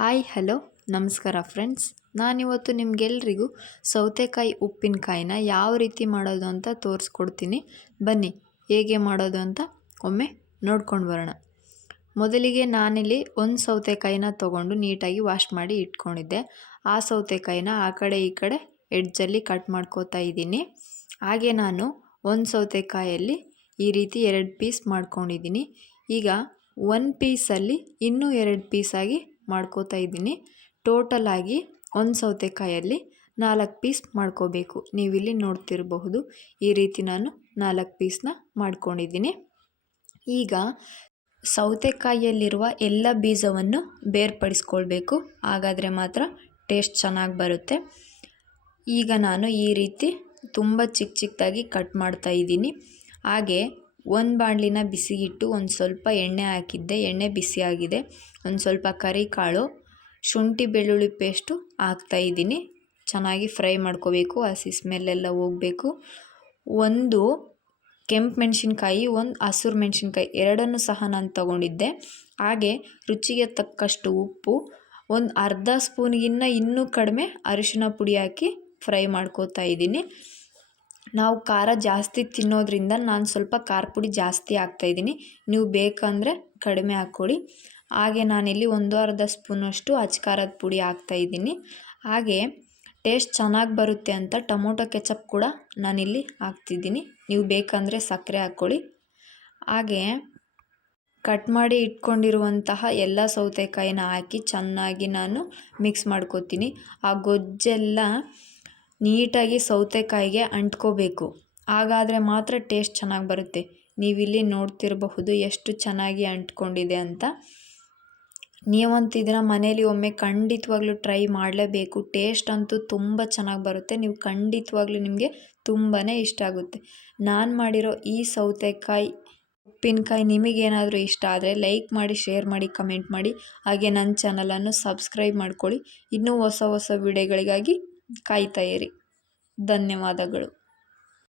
Hi hello ನಮಸ್ಕಾರ friends. ನಾನಿವತ್ತು ನಿಮಗೆಲ್ರಿಗೂ ಸೌತೆಕಾಯಿ ಉಪ್ಪಿನಕಾಯಿನ ಯಾವ ರೀತಿ ಮಾಡೋದು ಅಂತ ತೋರಿಸ್ಕೊಡ್ತೀನಿ. ಬನ್ನಿ ಹೇಗೆ ಮಾಡೋದು ಅಂತ ಒಮ್ಮೆ ನೋಡ್ಕೊಂಡು ಬರೋಣ. ಮೊದಲಿಗೆ ನಾನಿಲ್ಲಿ ಒಂದು ಸೌತೆಕಾಯಿನ ತೊಗೊಂಡು ನೀಟಾಗಿ ವಾಶ್ ಮಾಡಿ ಇಟ್ಕೊಂಡಿದ್ದೆ. ಆ ಸೌತೆಕಾಯಿನ ಆ ಕಡೆ ಈ ಕಡೆ ಎಡ್ಜಲ್ಲಿ ಕಟ್ ಮಾಡ್ಕೋತಾ ಇದ್ದೀನಿ. ಹಾಗೆ ನಾನು ಒಂದು ಸೌತೆಕಾಯಲ್ಲಿ ಈ ರೀತಿ 2 ಪೀಸ್ ಮಾಡ್ಕೊಂಡಿದ್ದೀನಿ. ಈಗ ಒಂದು ಪೀಸಲ್ಲಿ ಇನ್ನೂ 2 ಪೀಸಾಗಿ ಮಾಡ್ಕೋತಾ ಇದ್ದೀನಿ. ಟೋಟಲ್ ಆಗಿ ಒಂದು ಸೌತೆಕಾಯಲ್ಲಿ 4 ಪೀಸ್ ಮಾಡ್ಕೋಬೇಕು. ನೀವಿಲ್ಲಿ ನೋಡ್ತಿರಬಹುದು, ಈ ರೀತಿ ನಾನು 4 ಪೀಸ್ನ ಮಾಡ್ಕೊಂಡಿದ್ದೀನಿ. ಈಗ ಸೌತೆಕಾಯಿಯಲ್ಲಿರುವ ಎಲ್ಲ ಬೀಜವನ್ನು ಬೇರ್ಪಡಿಸ್ಕೊಳ್ಬೇಕು, ಹಾಗಾದರೆ ಮಾತ್ರ ಟೇಸ್ಟ್ ಚೆನ್ನಾಗಿ ಬರುತ್ತೆ. ಈಗ ನಾನು ಈ ರೀತಿ ತುಂಬ ಚಿಕ್ಕದಾಗಿ ಕಟ್ ಮಾಡ್ತಾ ಇದ್ದೀನಿ. ಹಾಗೆ ಒಂದು ಬಾಣಲಿನ ಬಿಸಿಗಿಟ್ಟು ಒಂದು ಸ್ವಲ್ಪ ಎಣ್ಣೆ ಹಾಕಿದ್ದೆ. ಎಣ್ಣೆ ಬಿಸಿಯಾಗಿದೆ. ಒಂದು ಸ್ವಲ್ಪ ಕರಿಕಾಳು, ಶುಂಠಿ ಬೆಳ್ಳುಳ್ಳಿ ಪೇಸ್ಟು ಹಾಕ್ತಾಯಿದ್ದೀನಿ. ಚೆನ್ನಾಗಿ ಫ್ರೈ ಮಾಡ್ಕೋಬೇಕು, ಹಸಿ ಸ್ಮೆಲ್ಲೆಲ್ಲ ಹೋಗಬೇಕು. ಒಂದು ಕೆಂಪು ಮೆಣಸಿನ್ಕಾಯಿ, ಒಂದು ಹಸಿರು ಮೆಣಸಿನ್ಕಾಯಿ ಎರಡನ್ನೂ ಸಹ ನಾನು ತಗೊಂಡಿದ್ದೆ. ಹಾಗೆ ರುಚಿಗೆ ತಕ್ಕಷ್ಟು ಉಪ್ಪು, ಒಂದು ಅರ್ಧ ಸ್ಪೂನ್ಗಿನ್ನ ಇನ್ನೂ ಕಡಿಮೆ ಅರಿಶಿನ ಪುಡಿ ಹಾಕಿ ಫ್ರೈ ಮಾಡ್ಕೋತಾ ಇದ್ದೀನಿ. ನಾವು ಖಾರ ಜಾಸ್ತಿ ತಿನ್ನೋದ್ರಿಂದ ನಾನು ಸ್ವಲ್ಪ ಖಾರ ಪುಡಿ ಜಾಸ್ತಿ ಹಾಕ್ತಾಯಿದ್ದೀನಿ. ನೀವು ಬೇಕಂದರೆ ಕಡಿಮೆ ಹಾಕ್ಕೊಳ್ಳಿ. ಹಾಗೆ ನಾನಿಲ್ಲಿ 1/2 ಸ್ಪೂನಷ್ಟು ಅಚ್ಕಾರದ ಪುಡಿ ಹಾಕ್ತಾಯಿದ್ದೀನಿ. ಹಾಗೆ ಟೇಸ್ಟ್ ಚೆನ್ನಾಗಿ ಬರುತ್ತೆ ಅಂತ ಟೊಮೊಟೊ ಕೆಚಪ್ ಕೂಡ ನಾನಿಲ್ಲಿ ಹಾಕ್ತಿದ್ದೀನಿ. ನೀವು ಬೇಕಂದರೆ ಸಕ್ಕರೆ ಹಾಕ್ಕೊಳ್ಳಿ. ಹಾಗೆ ಕಟ್ ಮಾಡಿ ಇಟ್ಕೊಂಡಿರುವಂತಹ ಎಲ್ಲ ಸೌತೆಕಾಯಿನ ಹಾಕಿ ಚೆನ್ನಾಗಿ ನಾನು ಮಿಕ್ಸ್ ಮಾಡ್ಕೋತೀನಿ. ಆ ಗೊಜ್ಜೆಲ್ಲ ನೀಟಾಗಿ ಸೌತೆಕಾಯಿಗೆ ಅಂಟ್ಕೋಬೇಕು, ಹಾಗಾದರೆ ಮಾತ್ರ ಟೇಸ್ಟ್ ಚೆನ್ನಾಗಿ ಬರುತ್ತೆ. ನೀವಿಲ್ಲಿ ನೋಡ್ತಿರಬಹುದು ಎಷ್ಟು ಚೆನ್ನಾಗಿ ಅಂಟ್ಕೊಂಡಿದೆ ಅಂತ. ನೀವಂತೂ ಇದನ್ನು ಮನೇಲಿ ಒಮ್ಮೆ ಖಂಡಿತವಾಗ್ಲೂ ಟ್ರೈ ಮಾಡಲೇಬೇಕು. ಟೇಸ್ಟ್ ಅಂತೂ ತುಂಬ ಚೆನ್ನಾಗಿ ಬರುತ್ತೆ. ನೀವು ಖಂಡಿತವಾಗ್ಲೂ ನಿಮಗೆ ತುಂಬಾ ಇಷ್ಟ ಆಗುತ್ತೆ. ನಾನು ಮಾಡಿರೋ ಈ ಸೌತೆಕಾಯಿ ಉಪ್ಪಿನಕಾಯಿ ನಿಮಗೇನಾದರೂ ಇಷ್ಟ ಆದರೆ ಲೈಕ್ ಮಾಡಿ, ಶೇರ್ ಮಾಡಿ, ಕಮೆಂಟ್ ಮಾಡಿ. ಹಾಗೆ ನನ್ನ ಚಾನಲನ್ನು ಸಬ್ಸ್ಕ್ರೈಬ್ ಮಾಡ್ಕೊಳ್ಳಿ. ಇನ್ನೂ ಹೊಸ ವಿಡಿಯೋಗಳಿಗಾಗಿ ಕಾಯ್ತಾ ಇರಿ. ಧನ್ಯವಾದಗಳು.